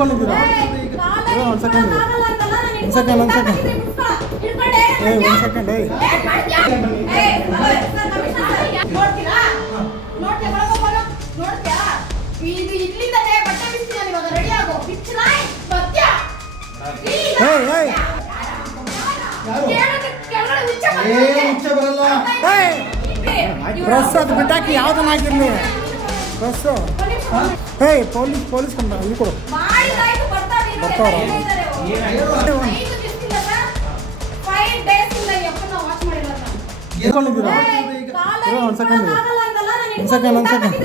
ಇಟ್ಕೊಂಡಿದ್ದೀರಾ? ಒಂದು ಸೆಕೆಂಡ್ ಒಂದು ಸೆಕೆಂಡ್ ಒಂದು ಸೆಕೆಂಡ್ ಒಂದು ಸೆಕೆಂಡ್ ಪ್ರೆಸ್ ಅದು ಬಿಟ್ಟಾಕಿ ಯಾವುದನ್ನಾಗಿರಲಿ ಪ್ರೆಸ್ಸು. ಪೊಲೀಸ್ ಕಂಡ ಇಲ್ಲಿ ಕೊಡು ಬರ್ತಾವ್ರ. ಇಟ್ಕೊಂಡಿದ್ದೀರಾ? ಒಂದು ಸೆಕೆಂಡ್ ಒಂದು ಸೆಕೆಂಡ್ ಒಂದು ಸೆಕೆಂಡ್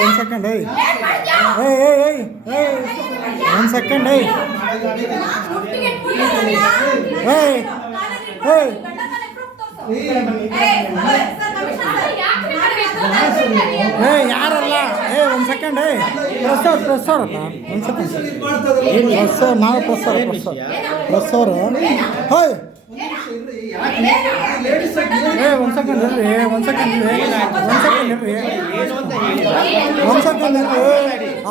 ಒಂದು ಸೆಕೆಂಡ್ ಒಂದು ಸೆಕೆಂಡ್ ಯಾರಲ್ಲ ಒಂದು ಸೆಕೆಂಡ್ ಪ್ರೆಸ್ ಅವ್ರಲ್ಲ ಒಂದು ಸೆಕೆಂಡ್ ಪ್ರೆಸ್ ನಾವು ಪ್ರೆಸ್ ಅವರು ಒಂದು ಸೆಕೆಂಡ್ ಇರ್ರಿ ಒಂದು ಸೆಕೆಂಡ್ ಇರ್ರಿ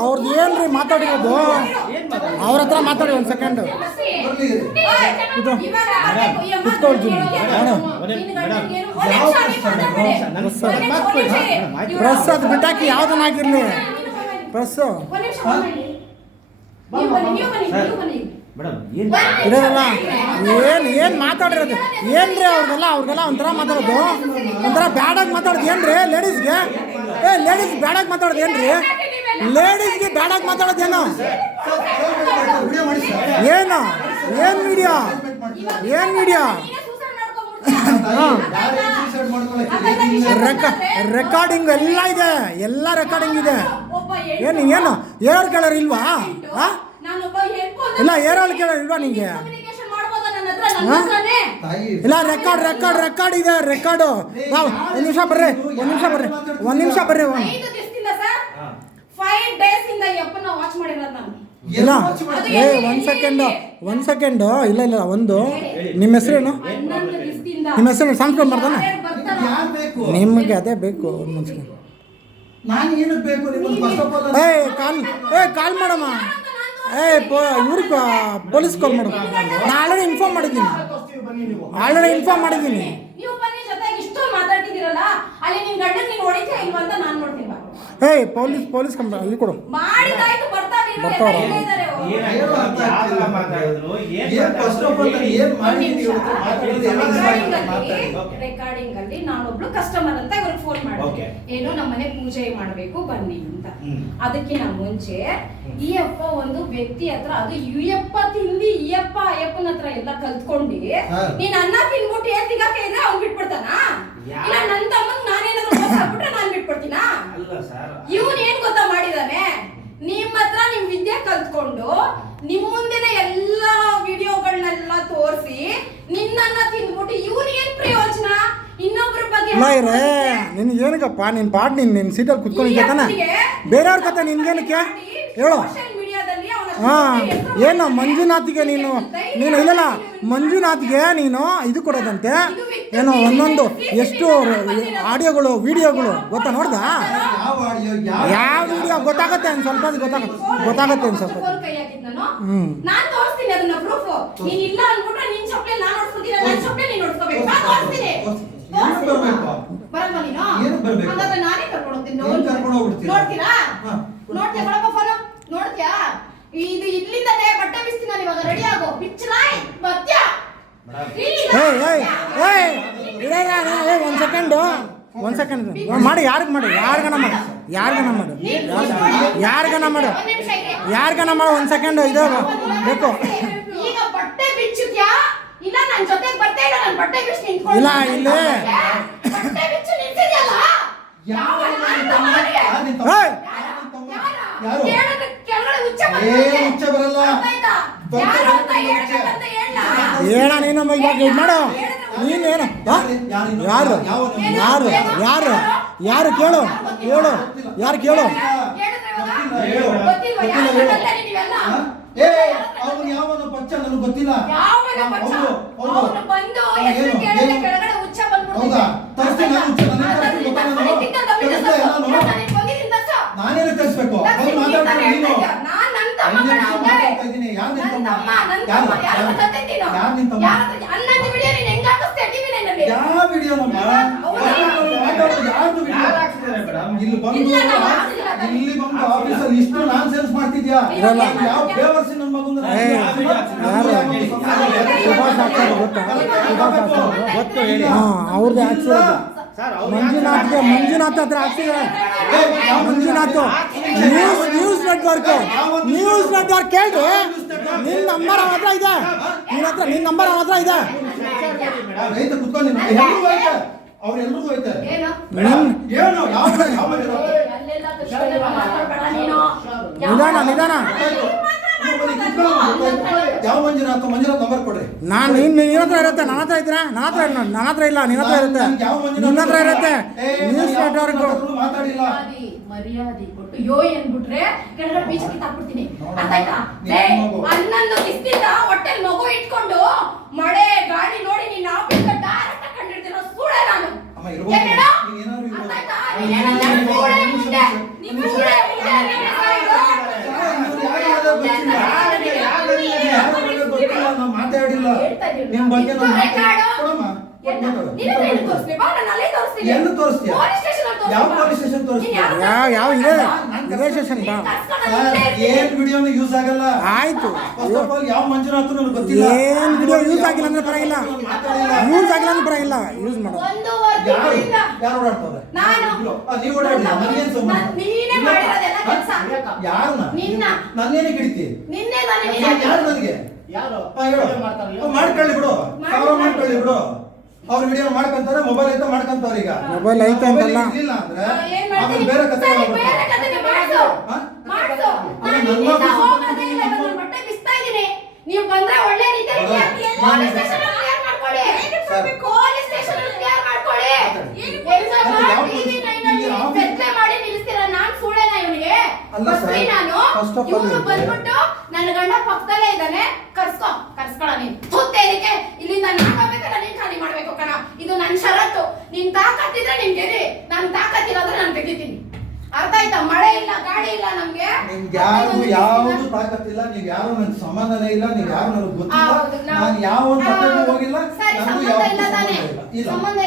ಅವ್ರದ್ದು ಏನ್ರಿ ಮಾತಾಡಿರೋದು? ಅವ್ರ ಹತ್ರ ಮಾತಾಡಿ ಒಂದು ಸೆಕೆಂಡ್ ಕುತ್ಕೊಳ್ತೀನಿ. ಪ್ರೆಸ್ ಅದು ಬಿಟ್ಟಾಕಿ ಯಾವುದನ್ನಾಗಿರ್ಲಿ ಪ್ರೆಸ್ಸು ಇರೋದಲ್ಲ. ಏನು ಮಾತಾಡಿರೋದು ಏನ್ರಿ ಅವ್ರಿಗೆಲ್ಲ ಒಂಥರ ಮಾತಾಡೋದು, ಒಂಥರ ಬ್ಯಾಡಾಗಿ ಮಾತಾಡೋದು ಏನ್ರಿ ಲೇಡೀಸ್ಗೆ? ಲೇಡೀಸ್ ಬ್ಯಾಡಾಗಿ ಮಾತಾಡೋದು ಏನ್ರಿ? ಲೇಡೀಸ್ಗೆ ಬ್ಯಾಡಾಗಿ ಮಾತಾಡೋದು ಏನು ಮೀಡಿಯಾ ರೆಕಾರ್ಡಿಂಗ್ ಎಲ್ಲ ರೆಕಾರ್ಡಿಂಗ್ ಇದೆ. ಏನು ಏರೋಳು ಕೇಳೋರು ಇಲ್ವಾ? ಇಲ್ಲ ಏರೋಳು ಕೇಳೋರು ಇಲ್ವಾ ನಿಂಗೆ? ಇಲ್ಲ ರೆಕಾರ್ಡ್ ಇದೆ ರೆಕಾರ್ಡು. ನಾವು ಒಂದು ನಿಮಿಷ ಬರ್ರಿ ಇಲ್ಲ ಒಂದು ಸೆಕೆಂಡು ಇಲ್ಲ ಒಂದು ನಿಮ್ಮ ಹೆಸರೇನು ಸಾಂಸ್ಕೃತ ಮಾಡ್ತಾನೆ ನಿಮಗೆ ಅದೇ ಬೇಕು. ಒಂದು ಸೆಕೆಂಡ್ ಕಾಲ್ ಮಾಡಮ್ಮ. ಇವ್ರಿಗೆ ಪೊಲೀಸ್ ಕಾಲ್ ಮಾಡು. ನಾನು ಆಲ್ರೆಡಿ ಇನ್ಫಾರ್ಮ್ ಮಾಡಿದ್ದೀನಿ. ಪೊಲೀಸ್ ಕಂಪ್ಲೇಂಟ್ ಇಲ್ಲಿ ಕೊಡು ಬರ್ತಾವ್ರ. ರೆಕಾರ್ಡಿಂಗ್ ಅಲ್ಲಿ ನಾನೊಬ್ಳು ಕಸ್ಟಮರ್ ಅಂತ ಇವ್ರಿಗೆ ಫೋನ್ ಮಾಡಿದೆ, ಏನೋ ನಮ್ಮನೆ ಪೂಜೆ ಮಾಡಬೇಕು ಬನ್ನಿ ಅಂತ. ಅದಕ್ಕಿಂತ ಮುಂಚೆ ಈ ಅಪ್ಪ ಒಂದು ವ್ಯಕ್ತಿ ಹತ್ರ ಅದು ಯುಯಪ್ಪ ತಿಂದಿ ಈಯಪ್ಪ ಅಯ್ಯಪ್ಪನ ಹತ್ರ ಎಲ್ಲ ಕಲ್ತ್ಕೊಂಡು ನೀನ್ ಅನ್ನ ತಿನ್ಬಿಟ್ಟು ಏನ್ ಸಿಗಾಕೆ ಇದ್ರೆ ಅವ್ನ್ ಬಿಟ್ಬಿಡ್ತಾನ? ಇಲ್ಲ ನನ್ ತಮ್ಮಂಗ್ ನಾನೇನಾದ್ರು ಮೋಸ ಆಗ್ಬಿಟ್ರೆ ನಾನ್ ಬಿಟ್ಬಿಡ್ತೀನಾ? ಇವನ್ ಏನ್ ಗೊತ್ತಾ ಮಾಡಿದಾನೆ, ನಿಮ್ ಹತ್ರ ನಿಮ್ ವಿದ್ಯೆ ಕಲ್ತ್ಕೊಂಡು ನಿಮ್ ಮುಂದಿನ ಎಲ್ಲಾ ವಿಡಿಯೋಗಳನ್ನೆಲ್ಲ ತೋರಿಸಿ ನಿನ್ನನ್ನ ತಿಂದ್ಬಿಟ್ಟು ಇವ್ನಿಗೇನ್ ಪ್ರಯೋಜನ? ಇನ್ನೊಬ್ರ ಬಗ್ಗೆ ನಿನ್ಗೆ ಏನಕ್ಕಪ್ಪ? ನಿನ್ ಪಾಡ್ ನಿನ್ ಸೀಟಲ್ಲಿ ಕುತ್ಕೊಂಡಿದ್ದಾನ ಬೇರೆಯವ್ರ ಕತೆ ನಿನ್ಗೇನಕ್ಕೆ ಹೇಳು? ಏನು ಮಂಜುನಾಥ್ಗೆ ನೀನು ಇಲ್ಲಲ್ಲ ಮಂಜುನಾಥ್ಗೆ ನೀನು ಇದು ಕೊಡೋದಂತೆ ಏನೋ ಒಂದೊಂದು ಎಷ್ಟು ಆಡಿಯೋಗಳು ವಿಡಿಯೋಗಳು ಗೊತ್ತಾ? ನೋಡ್ದ ಯಾವ ವಿಡಿಯೋ ಗೊತ್ತಾಗತ್ತೆ ಒಂದು ಸ್ವಲ್ಪ ಗೊತ್ತಾಗತ್ತೆ ಒಂದು ಸ್ವಲ್ಪ. ನೋಡ್ತೀಯಾ ಇದು ಇಲ್ಲಿಂದನೇ ಬಟ್ಟೆ ಬಿಸ್ತೀನಿ ನಾನು ಇವಾಗ ರೆಡಿ ಆಗೋ ಬಿಚ್ಚಲಾಯ್ ಬತ್ಯಾ ಒಂದು ಸೆಕೆಂಡ್ ಮಾಡಿ. ಯಾರಿಗನ ಮಾಡು ಒಂದು ಸೆಕೆಂಡ್ ಇದು ಬೇಕು. ಈಗ ಬಟ್ಟೆ ಬಿಚ್ಚುತ್ಯಾ ಇಲ್ಲ ನನ್ನ ಜೊತೆಗೆ ಬರ್ತಾ ಇಲ್ಲ? ನಾನು ಬಟ್ಟೆ ಬಿಚ್ಚಿ ನಿಂತ್ಕೊಂಡು ಇಲ್ಲ ಇಲ್ಲೇ ಬಟ್ಟೆ ಬಿಚ್ಚಿ ನಿಂತಿದ್ಯಲ್ಲ ಯಾವ ಏನ ನೀನು ಇವಾಗ ಇದು ಮಾಡು. ನೀನೇನು ಯಾರು ಕೇಳು ಯಾರು ಕೇಳು? ಗೊತ್ತಿಲ್ಲ. ನಾನೇನು ತರಿಸ್ಬೇಕು? ತಮ್ಮ ಕಣ, ಮಾತಾಡ್ತಾ ಇದ್ದೀನಿ. ಯಾರು ನಿನ್ ನನ್ನ ತಮ್ಮ? ತಮ್ಮ, ಯಾರು ಗೊತ್ತಾಗ್ತೈತಿ ನೀನು? ಯಾರು ನಿನ್ ತಮ್ಮ? ಅನ್ನದ ವಿಡಿಯೋ ನೀನ್ ಹೆಂಗ್ ಹಾಕಿಸ್ತೀಯ TV ನಲ್ಲಿ? ಯಾವ ವಿಡಿಯೋ ನಮ್ಮ ಯಾರ್ದು ವಿಡಿಯೋ ಇಲ್ಲಿ ಬಂದು ಇಲ್ಲ, ನಾವು ಹಾಕ್ಸಿಲ್ಲ ತಾನೇ. ಇಲ್ಲಿ ಬಂದು ಆಫೀಸಲ್ಲಿ ಇಷ್ಟು ನಾನ್ ಸೇಲ್ಸ್ ಮಾಡ್ತಿದ್ಯಾ? ಇರಲ್ಲ. ಯಾವ ಬೇವರ್ಸಿ ನನ್ನ ಮಗಂದು ಸುಭಾಷ್ ಆಗ್ತಾರೆ ಗೊತ್ತಾ? ಸುಭಾಷ್ ಆಗ್ತಾರೆ ಗೊತ್ತು ಹೇಳಿ. ಅವ್ರದ್ದು ಹಾಕ್ಸಿರೋದು ಮಂಜುನಾಥ್ ಹತ್ರ ಹಾಕ್ಸಿದ್ದಾರೆ. ಮಂಜುನಾಥ್ ನ್ಯೂಸ್ ನೆಟ್ವರ್ಕ್ ಕೇಳ್ರಿ. ನಿನ್ನ ನಂಬರ್ ಅವನ ಹತ್ರ ಇದೆ. ನಿನ್ನ ನಂಬರ್ ಅವನ ಹತ್ರ ಇದೆ. ರೈತ ಕುತ್ಕೊಂಡು ಅವ್ರೆಲ್ರಿಗೂ ಐತೆ. ಏನು? ಏನು ಯಾವ ಅಲ್ಲೆಲ್ಲ ಕೃಷ್ಣ ಮಾತಾಡ್ಬೇಡ ನೀನು. ನಿಧಾನ ಯಾವ ಮಂಜುನಾಥ್ ನಂಬರ್ ಕೊಡ್ರಿ. ನಾನು ನಿನ್ನ ಹತ್ರ ಇರುತ್ತೆ. ನನ್ನ ಹತ್ರ ಇದ್ರೆ ನನ್ನ ಹತ್ರ ಇಲ್ಲ. ನಿನ್ನ ಹತ್ರ ಇರುತ್ತೆ. ನಿನ್ನ ಹತ್ರ ಇರುತ್ತೆ. ನ್ಯೂಸ್ ನೆಟ್ವರ್ಕ್ ಮಾತಾಡಿಲ್ಲ. ಮರ್ಯಾದೆ ಕೊಟ್ಟು ಯೋ ಏನ್ಬಿಟ್ರೆ ಕೆಳಗಡೆ ಬೀಚಕ್ಕೆ ತಾಕ್ಬಿಡ್ತೀನಿ. ಅರ್ಥ ಆಯ್ತಾ? ಹನ್ನೊಂದು ದಿವಸದಿಂದ ಹೊಟ್ಟೆಲ್ ಮಗು ಇಟ್ಕೊಂಡು ಮಳೆ ಗಾಳಿ ನೋಡಿ ನೀನ್ ಆಫೀಸ್ ಡೈರೆಕ್ಟ್ ಕಂಡಿರ್ತೀರೋ ಸೂಳೆ ನಾನು. ಅರ್ಥ ಆಯ್ತಾ? ಮಾತಾಡಿಲ್ಲ ನಿಮ್ ಬಗ್ಗೆ ಎಲ್ಲಿ ತೋರಿಸ್ತೀಯ? ಯಾವ ಪೊಲೀಸ್ ಸ್ಟೇಷನ್ ತೋರಿಸ್ತೀಯ? ಯಾವ ಇದೇ ಸ್ಟೇಷನ್ ಬಾ. ಏನ್ ವಿಡಿಯೋನು ಯೂಸ್ ಆಗಲ್ಲ. ಆಯ್ತು. ಯಾವ ಮಂಜುನಾಥ್ ನನಗೆ ಗೊತ್ತಿಲ್ಲ. ಏನ್ ವಿಡಿಯೋ ಯೂಸ್ ಆಗಿಲ್ಲ ಅಂದ್ರೆ ಪರವಾಗಿಲ್ಲ. ಯೂಸ್ ಆಗಿಲ್ಲ ಅಂದ್ರೆ ಪರವಾಗಿಲ್ಲ. ಯೂಸ್ ಮಾಡೋದು ಯಾರು ಓಡಾಡ್ತಾರೆ? ನೀವು ಓಡಾಡಿ ನನ್ಗೇನ್ ಸಂಬಂಧ? ಯಾರನ್ನ ನನ್ನೇನೆ ಕಿಡಿತಿ? ಯಾರು ನನಗೆ ಮಾಡ್ಕೊಳ್ಳಿ ಬಿಡು. ಮಾಡ್ಕೊಳ್ಳಿ ಬಿಡು. ಅವ್ರ ವಿಡಿಯೋ ಮಾಡ್ಕೊಂತಾರೆ. ಮೊಬೈಲ್ ಐತೆ ಮಾಡ್ಕೊಂತಾರ. ಈಗ ಮೊಬೈಲ್ ಐತೆ ಅಂತಲ್ಲ. ಇಲ್ಲ ಅಂದ್ರೆ ಆಮೇಲೆ ಬೇರೆ ಕಥೆ ನೀವು ಬಂದ್ರೆ ಒಳ್ಳೆ ರೀತಿಯಲ್ಲಿ ಪೊಲೀಸ್ ಸ್ಟೇಷನ್ ಕ್ಲಿಯರ್ ಮಾಡ್ಕೊಳ್ಳಿ. ಪೊಲೀಸ್ ಸ್ಟೇಷನ್ ಕ್ಲಿಯರ್ ಮಾಡ್ಕೊಳ್ಳಿ. ಬೆತ್ತಲೆ ಮಾಡಿ ನಿಲ್ಲಿಸ್ತೀರಾ? ನಾನ್ ಸುಳ್ಳೇನಾ ಇವನಿಗೆ? ನಾನು ಬಂದ್ಬಿಟ್ಟು ನನ್ನ ಗಂಡ ಪಕ್ಕದಲ್ಲೇ ಇದ್ದಾನೆ. ಕರ್ಸ್ಕೊಳ ನೀನ್ ಇದಕ್ಕೆ ಇಲ್ಲಿಂದ ನಾನು ಹೋಗ್ಬೇಕಲ್ಲ, ನೀನ್ ಖಾಲಿ ಮಾಡ್ಬೇಕು ಕಣ. ಇದು ನನ್ನ ಷರತ್ತು. ನಿನ್ ತಾಕತ್ತಿದ್ರೆ ನಿನ್ ಗೆರಿ, ನನ್ ತಾಕತ್ತಿರೋದ್ರೆ ನಾನು ತೆಗಿತೀನಿ. ಅರ್ಥ ಆಯ್ತಾ? ಮಳೆ ಇಲ್ಲ, ಗಾಳಿ ಇಲ್ಲ ನಮ್ಗೆ. ಯಾವ್ದು ತಾಕತ್ತಿಲ್ಲ. ನೀವ್ ಯಾರು ನನ್ ಸಂಬಂಧನೇ ಇಲ್ಲ. ನೀವ್ ಯಾರು ನನಗೆ ಗೊತ್ತಿಲ್ಲ. ನಾನು ಯಾವ ಹೋಗಿಲ್ಲ. ಸಂಬಂಧ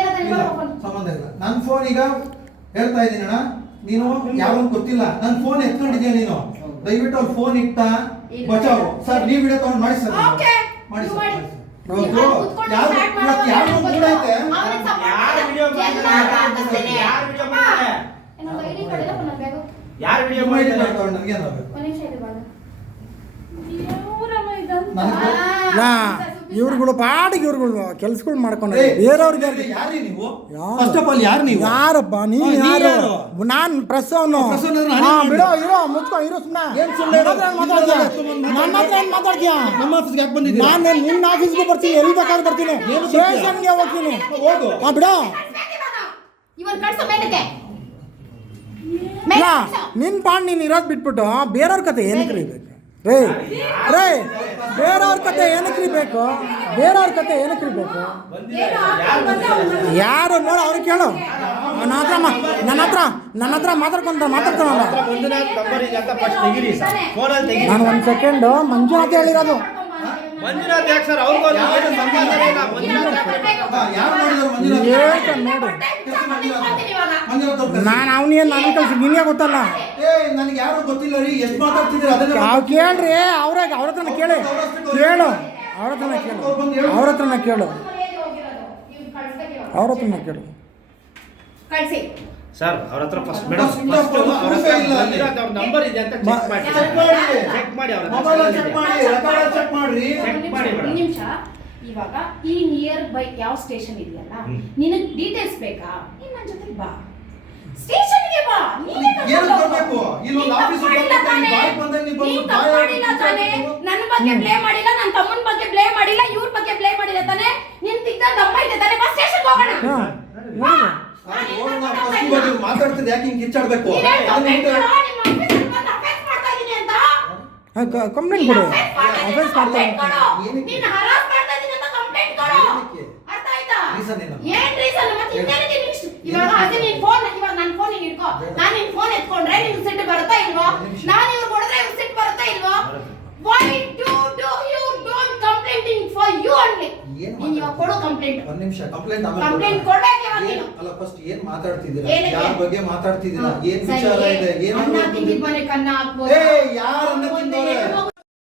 ಇಲ್ಲ. ನನ್ ಫೋನ್ ಈಗ ಹೇಳ್ತಾ ಇದ್ದೀನಿ ಅಣ್ಣ, ನೀನು ಯಾವನ್ ಗೊತ್ತಿಲ್ಲ. ನನ್ ಫೋನ್ ಎತ್ಕೊಂಡಿದ್ಯಾ ನೀನು? ದಯವಿಟ್ಟು ಅವ್ರ ಫೋನ್ ಇಟ್ಟ ಬಚಾವು. ಸರ್ ನೀವ್ ವಿಡಿಯೋ ತಗೊಂಡು ಮಾಡಿ ಸರ್. ಮಾಡಿ ಸರ್. ಯಾರು ವಿಡಿಯೋ ಇವ್ರುಗಳು ಪಾಡಿಗೆ ಇವ್ರುಗಳು ಕೆಲ್ಸಗಳು ಮಾಡ್ಕೊಂಡು ಬೇರೆಯವ್ರಿಗೆ ಯಾರಪ್ಪ? ನೀನು ಯಾರು? ನಾನ್ ಪ್ರೆಸ್ ಅವನು. ಬಿಡೋ ಇರೋ ಮುಚ್ಕೊಂಡು ಇರೋ. ಸುಮ್ಮನೆ ನನ್ನ ಹತ್ರ ಏನ್ ಮಾತಾಡ್ತೀಯ? ನಾನು ನಿನ್ನ ಆಫೀಸ್ಗೆ ಬರ್ತೀನಿ. ಎಲ್ಲಿ ಬೇಕಾದ್ರೂ ಬರ್ತೀನಿ. ಸ್ಟೇಷನ್ಗೆ ಹೋಗ್ತೀನಿ. ಬಿಡೋ. ನಿನ್ ಪಾಡ್ ನೀನ್ ಇರೋದ್ ಬಿಟ್ಬಿಟ್ಟು ಬೇರೆಯವ್ರ ಕತೆ ಏನಕ್ಕೆ ಬೇಕು? ಬೇರೆಯವ್ರ ಕತೆ ಏನಕ್ಕೆ ಬೇಕು? ಯಾರು ನೋಡು ಅವ್ರಿಗೆ ಕೇಳು. ನನ್ನ ಹತ್ರ ಮಾತಾಡ್ತಾನಲ್ಲ. ನಾನು ಒಂದ್ ಸೆಕೆಂಡ್ ಮಂಜುನಾಥ್ ಹೇಳಿರೋದು. ಮಂಜುನಾಥ್ ಯಾಕೆ ಸರ್? ಅವ್ರಿಗೂ ನಾನು ಅವನೇನು ನಾನು ಕಳ್ಸಿ ನಿನಗೆ ಗೊತ್ತಲ್ಲ. ನನಗೆ ಯಾರು ಗೊತ್ತಿಲ್ಲ ರೀ. ಎಷ್ಟು ಮಾತಾಡ್ತಿದ್ದೀರಾ? ಕೇಳ್ರಿ. ಅವ್ರ ಹತ್ರನ ಕೇಳಿ. ಅವ್ರ ಹತ್ರನ ಕೇಳು. ಸರ್ ಅವ್ರ ಹತ್ರ ಫಸ್ಟ್ ಮೇಡಮ್ ನಂಬರ್ ಇದೆ ಅಂತ ಚೆಕ್ ಮಾಡಿ. ನಿಮಿಷ. ಇವಾಗ ಈ ನಿಯರ್ ಬೈ ಯಾವ ಸ್ಟೇಷನ್ ಇದೆಯಲ್ಲ, ನಿನಗೆ ಡೀಟೇಲ್ಸ್ ಬೇಕಾ? ನೀನ್ ನನ್ನ ಜೊತೆ ಬಾ, ಸ್ಟೇಷನ್ಗೆ ಬಾ. ನನ್ನ ಬಗ್ಗೆ ಬ್ಲೇಮ್ ಮಾಡಿಲ್ಲ, ನನ್ನ ತಮ್ಮನ ಬಗ್ಗೆ ಬ್ಲೇಮ್ ಮಾಡಿಲ್ಲ, ಇವ್ರ ಬಗ್ಗೆ ಬ್ಲೇಮ್ ಮಾಡಿಲ್ಲ ತಾನೆ. ನಿನ್ ತಿಕ್ಕ ದಮ್ಮ ಇದೆ ತಾನೆ. ಬಾ ಸ್ಟೇಷನ್ಗೆ ಹೋಗೋಣ. ಮಾತಾಡ್ತಿದ್ದೆ ಯಾಕೆ ಹಿಂಗೆ ಕಿಚ್ಚಾಡ್ಬೇಕು? ಕಂಪ್ಲೇಂಟ್ ಕೊಡು. ಅಫೆನ್ಸ್ ಮಾಡ್ತಾರೆ. ಏನ್ ರೀಸನ್? ಮತ್ತೆ ಇನ್ನೇನಕ್ಕೆ ಇವಾಗ ಅದೇ ನಿನ್ ಫೋನ್, ಇವಾಗ ನನ್ನ ಫೋನ್ ಇಟ್ಕೋ. ನಾನು ನಿನ್ ಫೋನ್ ಎತ್ಕೊಂಡ್ರೆ ನಿನ್ ಸಿಟ್ಟು ಬರುತ್ತಾ ಇಲ್ವೋ? ನಾನು ಇವ್ರು ಕೊಡಿದ್ರೆ ಇವ್ರು ಸಿಟ್ಟು ಬರುತ್ತಾ ಇಲ್ವೋ? Why do you don't complaining for you only? ಏನ್ ನೀನು ಇವಾಗ ಕೊಡು ಕಂಪ್ಲೇಂಟ್. ಒಂದ್ ನಿಮಿಷ ಕಂಪ್ಲೇಂಟ್ ಕಂಪ್ಲೇಂಟ್ ಕೊಡ್ಬೇಕು ಇವಾಗ ನೀನು. ಅಲ್ಲ ಫಸ್ಟ್ ಏನ್ ಮಾತಾಡ್ತಿದ್ದೀರಾ? ಏನಕ್ಕೆ? ಯಾರ ಬಗ್ಗೆ ಮಾತಾಡ್ತಿದ್ದೀರಾ? ಏನ್ ಸರಿ, ವಿಚಾರ ಇದೆ? ಏನ್ ಅನ್ನ ತಿಂದಿದ್ ಮನೆಗೆ ಅನ್ನ ಹಾಕ್ಬೋದು. ಏ ಯಾರನ್ನ ತಿಂದವ್ರೆ?